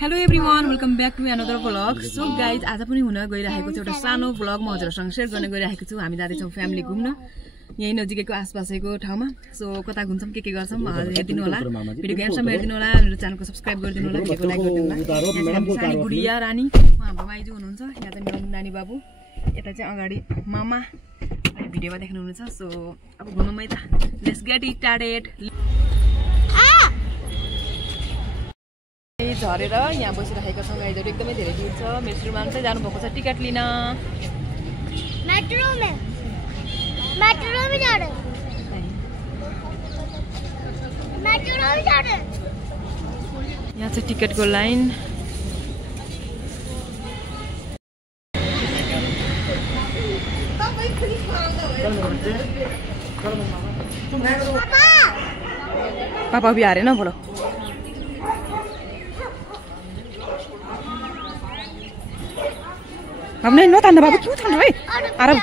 Hello everyone, welcome back to another vlog. So guys, आज पनि हुन गइरहेको छ एउटा सानो भ्लग म हजुरहरूसँग सेयर गर्न गइरहेको छु। हामी जाँदैछौँ फ्यामिली घुम्न यही नजिकैको आसपासैको ठाउँमा। सो कता घुम्छौँ के गर्छौँ हेरिदिनु होला। भिडियो गेमसम्म हेरिदिनु होला, मेरो च्यानलको सब्सक्राइब गरिदिनु होला, भिडियोको लाइक गरिदिनु होला। सानो गुडिया रानी हाम्रो माइजू हुनुहुन्छ, यहाँ चाहिँ मेरो नानी बाबु, यता चाहिँ अगाडि मामा भिडियोमा देख्नुहुनेछ। सो अब घुमौँ है त, लेट्स गेट इट स्टार्टेड। झरेर यहाँ बसिरहेका छौँ गाइजहरू, एकदमै धेरै भिड छ। मेरो श्रीमान चाहिँ जानुभएको छ टिकट लिन। यहाँ चाहिँ टिकटको लाइन। पापा भी आ रहे ना, बोलो। अब नहीं नतान्दा बाबु, क्यों तान्नु है? आराम।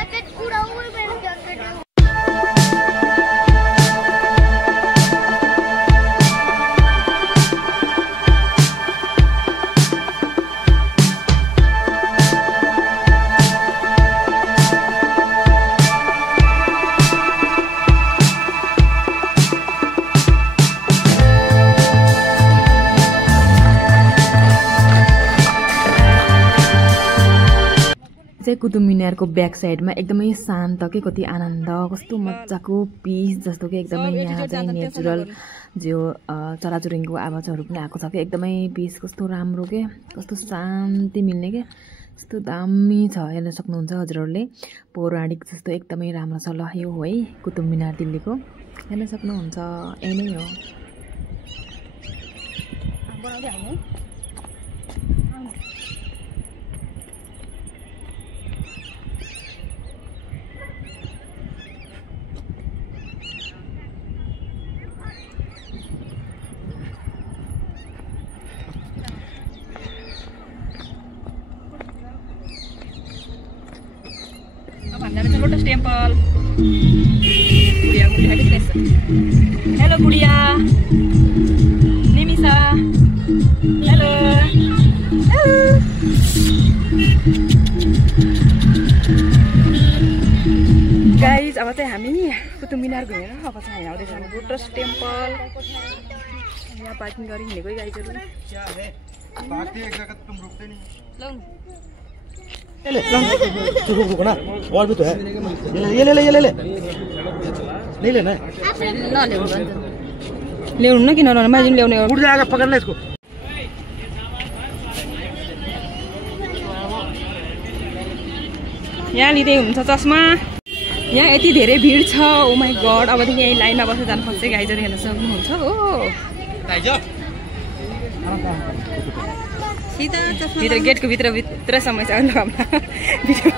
कुतुब मिनारको ब्याक साइडमा एकदमै शान्त के कति आनन्द, कस्तो मजाको पिस जस्तो कि एकदमै यहाँ चाहिँ नेचुरल जो चराचुरुङ्गीको आवाजहरू पनि आएको छ कि एकदमै पिस, कस्तो राम्रो के, कस्तो शान्ति मिल्ने के, कस्तो दामी छ। हेर्न सक्नुहुन्छ हजुरहरूले, पौराणिक जस्तो एकदमै राम्रो छ। ल यो हो है कुतुब मिनार दिल्लीको, हेर्न सक्नुहुन्छ, यही नै हो। Lotus temple. हेलो गुडिया, निमिसा, हेलो। गाइज, अब चाहिँ हामी कुतुब मिनार घुमेर अब चाहिँ हामी आउँदैछ हामी लोटस टेम्पल। यहाँ पार्किङ गरी हिँडेको गाइजहरू। रुको ना, और भी तो है। ये ले नहीं लेना है। ले ना कि ना, मैं ले उड़ जाएगा, पकड़ना इसको। यहाँ लिँदै हुन्छ चस्मा। यहाँ यति धेरै भिड छ, ओ माई गड। अबदेखि यही लाइनमा बसेर जानुपर्छ गाइजहरू, हेर्न सक्नुहुन्छ हो। भित्र गेटको भित्रसम्म छ भिडियो।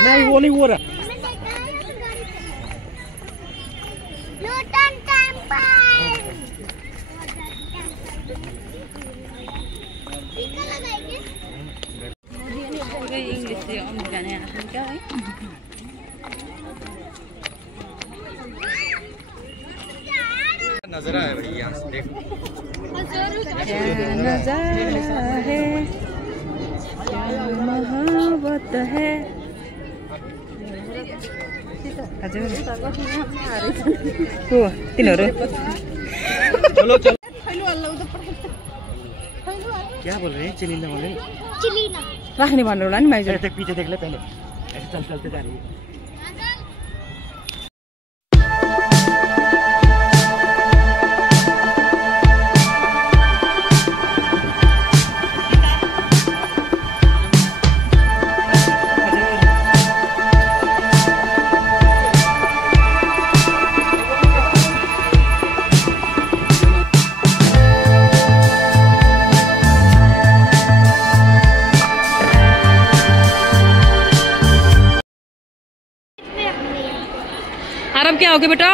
नहीं वो नहीं, वो रहा इंग्लिश से हम जाने क्या है। नजारा है भाई, यहाँ से देख। क्या नजारा है, क्या मोहब्बत है। हजुर हो तिनीहरू क्या बोल रहे हैं? चिलीना बोल रहे हैं। राख्ने भन्नु होला नि माइजू। पीछे देख ले पहले, ऐसे चलते जा रही है। आराम क्या हो गया बेटा?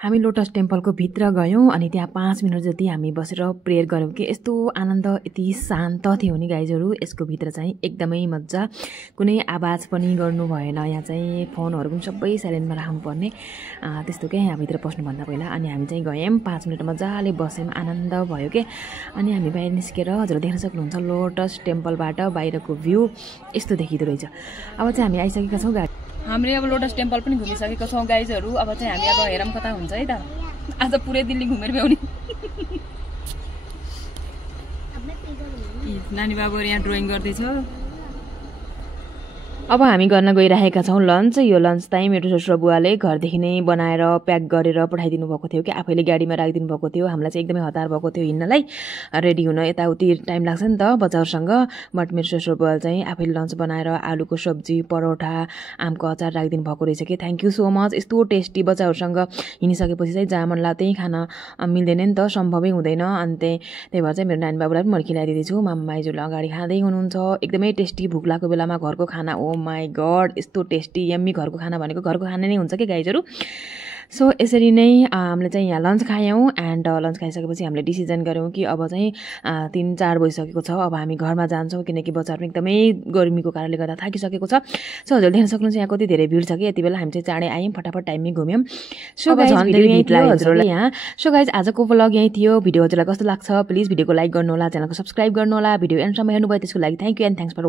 हामी लोटस टेम्पलको भित्र गयौँ अनि त्यहाँ 5 मिनट जति हामी बसेर प्रेयर गऱ्यौँ कि यस्तो आनन्द यति शान्त थियो नि गाइजहरू। यसको भित्र चाहिँ एकदमै मजा, कुनै आवाज पनि गर्नु भएन। यहाँ चाहिँ फोनहरू पनि सबै साइलेन्टमा राख्नुपर्ने त्यस्तो क्या यहाँभित्र पस्नुभन्दा पहिला। अनि हामी चाहिँ गयौँ 5 मिनट मजाले बस्यौँ, आनन्द भयो के। अनि हामी बाहिर निस्केर हजुर देख्न सक्नुहुन्छ लोटस टेम्पलबाट बाहिरको भ्यू यस्तो देखिँदो रहेछ। अब चाहिँ हामी आइसकेका छौँ गाडी। हामीले अब लोटस टेम्पल पनि घुमिसकेका छौँ गाइजहरू। अब चाहिँ हामी अब हेरौँ कता हुन्छ है त। आज पुरै दिल्ली घुमेर भ्याउने। नानी बाबुहरू यहाँ ड्रइङ गर्दैछ। अब हामी गर्न गइरहेका छौँ लन्च। यो लन्च चाहिँ मेरो ससुरा बुवाले घरदेखि नै बनाएर प्याक गरेर पठाइदिनु भएको थियो कि आफैले गाडीमा राखिदिनु भएको थियो। हामीलाई चाहिँ एकदमै हतार भएको थियो हिँड्नलाई, रेडी हुन यताउति टाइम लाग्छ नि त बजारसँग। बट मेरो ससुरा बुवाले चाहिँ आफैले लन्च बनाएर आलुको सब्जी, परोठा, आमको अचार राखिदिनु भएको रहेछ कि। Thank you so much. यस्तो टेस्टी बच्चाहरूसँग हिँडिसकेपछि चाहिँ जहाँ मन लाग्यो त्यही खान मिल्दैन नि त, सम्भवै हुँदैन। अनि त्यही भएर चाहिँ मेरो नानी बाबुलाई पनि मैले खिलाइदिँदैछु। मामा माइजूले अगाडि खाँदै हुनुहुन्छ। एकदमै टेस्टी, भोक लागेको बेलामा घरको खाना, ओ माई गड यस्तो टेस्टी यम्मी घरको खाना भनेको घरको खाना नै हुन्छ कि गाइजहरू। सो यसरी नै हामीले चाहिँ यहाँ लन्च खायौँ। एन्ड लन्च खाइसकेपछि हामीले डिसिजन गऱ्यौँ कि अब चाहिँ 3-4 बजिसकेको छ, अब हामी घरमा जान्छौँ किनकि बच्चाहरू एकदमै गर्मीको कारणले गर्दा थाकिसकेको छ। सो हजुरले देख्न सक्नुहुन्छ यहाँ कति धेरै भिड छ कि। यति बेला हामी चाहिँ चाँडै आयौँ, फटाफट टाइममै घुम्यौँ। सो गाइज यहीँ थियो हजुरलाई यहाँ। सो गाइज आजको भ्लग यहीँ थियो। भिडियो हजुरलाई कस्तो लाग्छ प्लिज भिडियोको लाइक गर्नुहोला, च्यानलको सब्सक्राइब गर्नुहोला। भिडियो एन्डसम्म हेर्नुभयो त्यसको लागि thank you and thanks for watching.